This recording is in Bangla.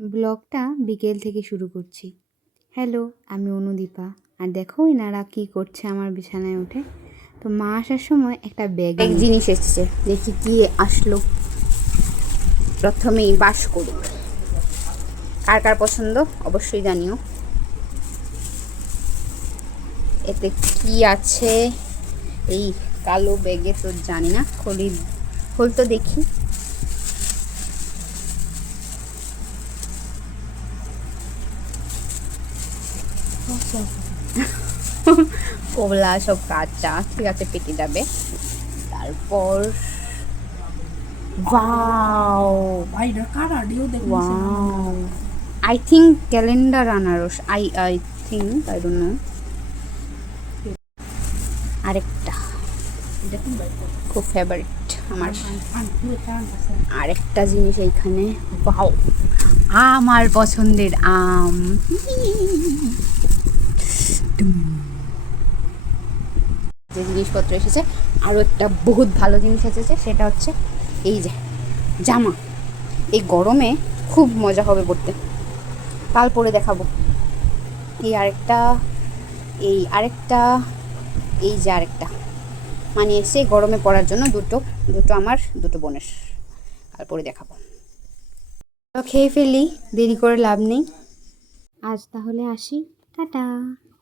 ব্লগটা বিকেল থেকে শুরু করছি। হ্যালো, আমি অনুদীপা। আর দেখো এনারা কী করছে আমার বিছানায় উঠে। তো মা আসার সময় একটা ব্যাগ জিনিস এসেছে, দেখি কি আসলো। প্রথমেই বাস করি, কার কার পছন্দ অবশ্যই জানিও। এতে কি আছে এই কালো ব্যাগে তো জানি না, খোল তো দেখি। ওগুলা সব কাঁচা, ঠিক আছে, পেকে যাবে। তারপর ওয়াও, আই থিঙ্ক ক্যালেন্ডার আনারস, I think, I don't know. আরেকটা খুব ফেভারিট আমার, আরেকটা জিনিস এইখানে, ওয়াও, আমার পছন্দের আম। যে জিনিসপত্র এসেছে, আরও একটা বহুত ভালো জিনিস এসেছে, সেটা হচ্ছে এই যে জামা। এই গরমে খুব মজা হবে পরতে, কাল পরে দেখাবো। এই আরেকটা, এই যে আরেকটা, মানে এসে গরমে পরার জন্য দুটো আমার, দুটো বোনের, কাল পরে দেখাবো। তো খেয়ে ফেলি, দেরি করে লাভ নেই। আজ তাহলে আসি, টাটা।